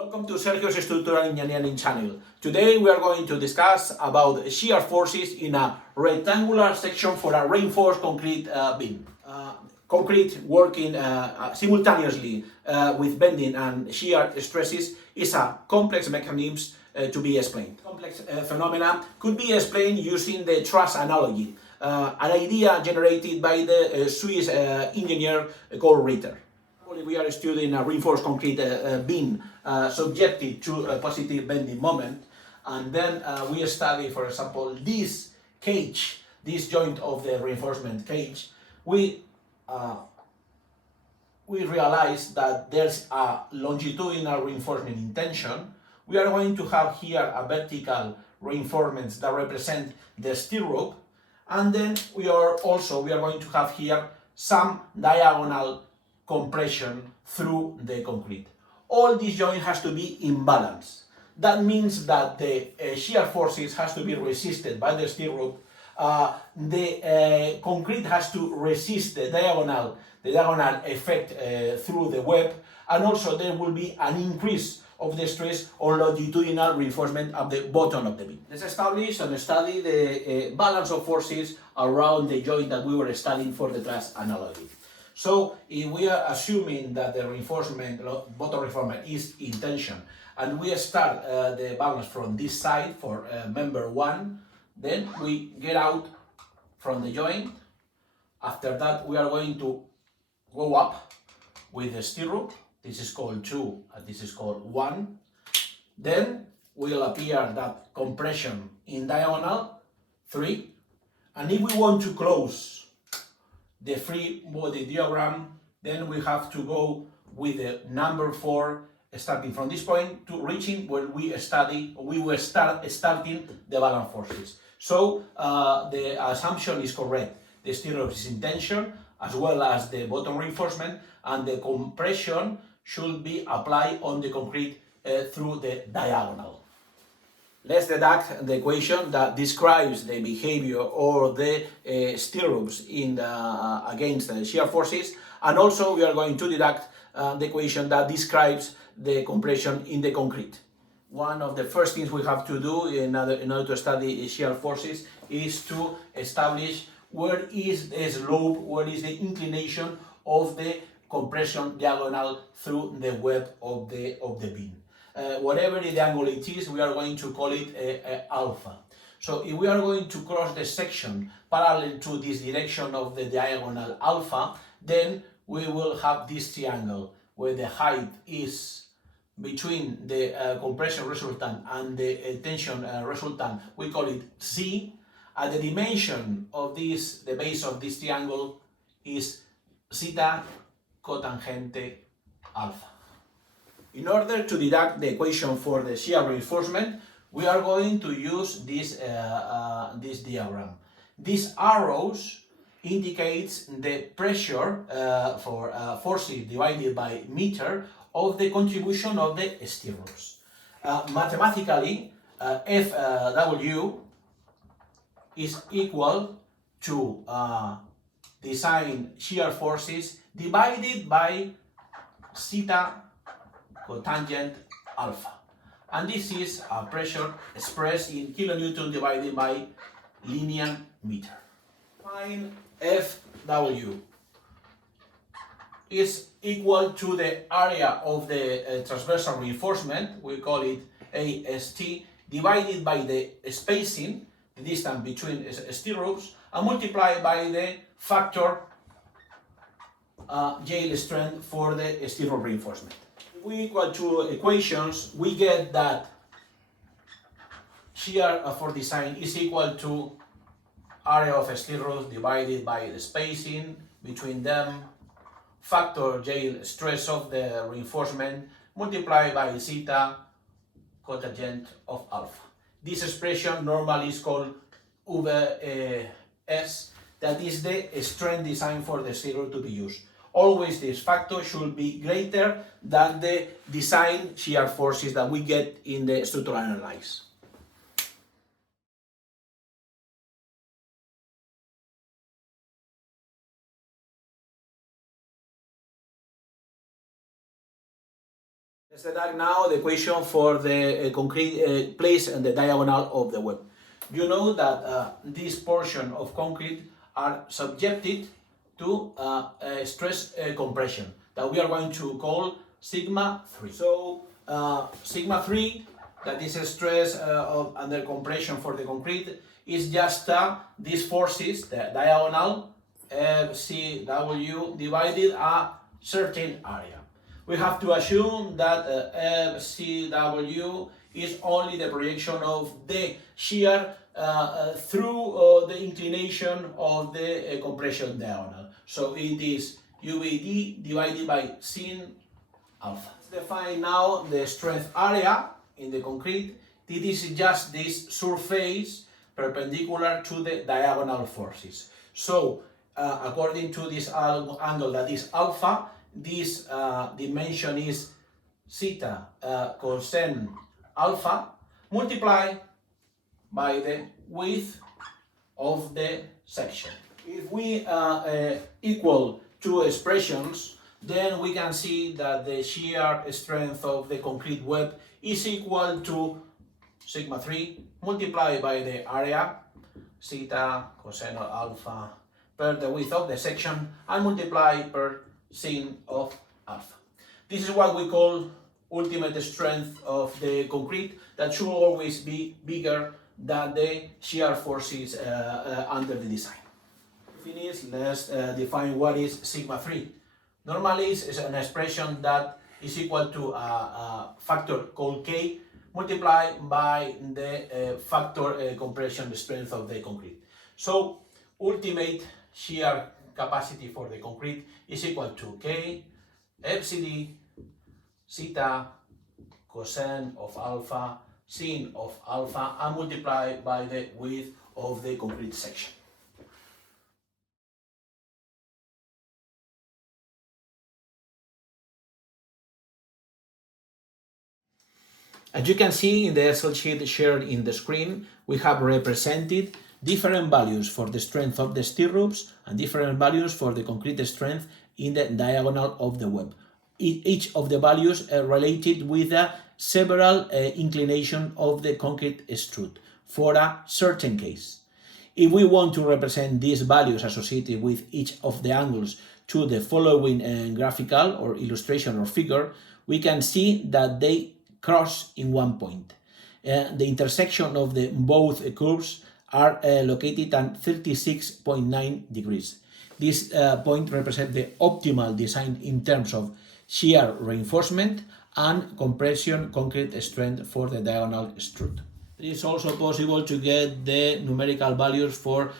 Welcome to Sergio's Structural Engineering channel. Today we are going to discuss about shear forces in a rectangular section for a reinforced concrete beam. Concrete working simultaneously with bending and shear stresses is a complex mechanism to be explained. Complex phenomena could be explained using the truss analogy, an idea generated by the Swiss engineer called Ritter. We are studying a reinforced concrete beam subjected to a positive bending moment, and then we study, for example, this cage, this joint of the reinforcement cage. We realize that there's a longitudinal reinforcement in tension. We are going to have here a vertical reinforcements that represent the stirrup, and then we are going to have here some diagonal compression through the concrete. All this joint has to be in balance. That means that the shear forces has to be resisted by the stirrup. The concrete has to resist the diagonal effect through the web, and also there will be an increase of the stress on longitudinal reinforcement at the bottom of the beam. Let's establish and study the balance of forces around the joint that we were studying for the truss analogy. So if we are assuming that the reinforcement, bottom reinforcement is in tension, and we start the balance from this side for member 1, then we get out from the joint. After that, we are going to go up with the stirrup. This is called 2, and this is called 1. Then will appear that compression in diagonal, 3. And if we want to close the free body diagram, then we have to go with the number 4, starting from this point to reaching where we starting the balance forces. So the assumption is correct. The stirrup is in tension as well as the bottom reinforcement, and the compression should be applied on the concrete through the diagonal. Let's deduct the equation that describes the behavior or the stirrups in against the shear forces, and also we are going to deduct the equation that describes the compression in the concrete. One of the first things we have to do in order to study shear forces is to establish where is the slope, where is the inclination of the compression diagonal through the web of the beam. Whatever the angle it is, we are going to call it alpha. So if we are going to cross the section parallel to this direction of the diagonal alpha, then we will have this triangle where the height is between the compression resultant and the tension resultant. We call it C. And the dimension of this, the base of this triangle, is zeta cotangente alpha. In order to deduct the equation for the shear reinforcement, we are going to use this diagram. These arrows indicates the pressure for forces divided by meter of the contribution of the stirrups. Mathematically, Fw is equal to design shear forces divided by zeta cotangent alpha, and this is a pressure expressed in kilonewton divided by linear meter. Find Fw is equal to the area of the transversal reinforcement, we call it AST, divided by the spacing, the distance between stirrups, and multiplied by the factor yield strength for the stirrup reinforcement. If we equal two equations, we get that shear for design is equal to area of stirrups divided by the spacing between them, factor yield stress of the reinforcement, multiplied by zeta cotangent of alpha. This expression normally is called VS, that is the strength design for the stirrup to be used. Always this factor should be greater than the design shear forces that we get in the structural analysis. Let's start now the equation for the concrete placed on the diagonal of the web. You know that this portion of concrete are subjected to stress compression that we are going to call sigma 3. So sigma 3, that is a stress under compression for the concrete, is just these forces, the diagonal FCW divided a certain area. We have to assume that FCW is only the projection of the shear through the inclination of the compression diagonal. So it is UVD divided by sin alpha. Let's define now the strength area in the concrete. It is just this surface perpendicular to the diagonal forces. So according to this angle that is alpha, this dimension is theta cosine alpha multiplied by the width of the section. If we equal two expressions, then we can see that the shear strength of the concrete web is equal to sigma 3 multiplied by the area, theta cosine alpha, per the width of the section, and multiplied per sin of alpha. This is what we call ultimate strength of the concrete, that should always be bigger than the shear forces under the design. To finish, let's define what is sigma 3. Normally it's an expression that is equal to a factor called K multiplied by the factor compression strength of the concrete. So ultimate shear capacity for the concrete is equal to K FCD theta cosine of alpha sin of alpha and multiplied by the width of the concrete section. As you can see in the Excel sheet shared in the screen, we have represented different values for the strength of the stirrups and different values for the concrete strength in the diagonal of the web. Each of the values related with several inclination of the concrete strut for a certain case. If we want to represent these values associated with each of the angles to the following graphical or illustration or figure, we can see that they cross in one point. The intersection of the both curves are located at 36.9 degrees. This point represents the optimal design in terms of shear reinforcement and compression concrete strength for the diagonal strut. It is also possible to get the numerical values for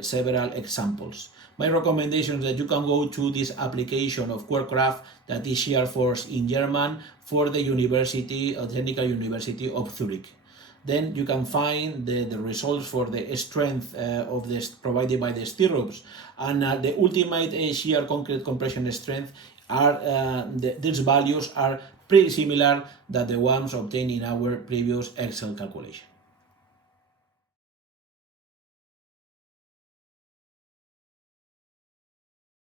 several examples. My recommendation is that you can go to this application of Quercraft, that is shear force in German, for the Technical University of Zurich. Then you can find the results for the strength of this provided by the stirrups, and the ultimate shear concrete compression strength are these values are pretty similar to the ones obtained in our previous Excel calculation.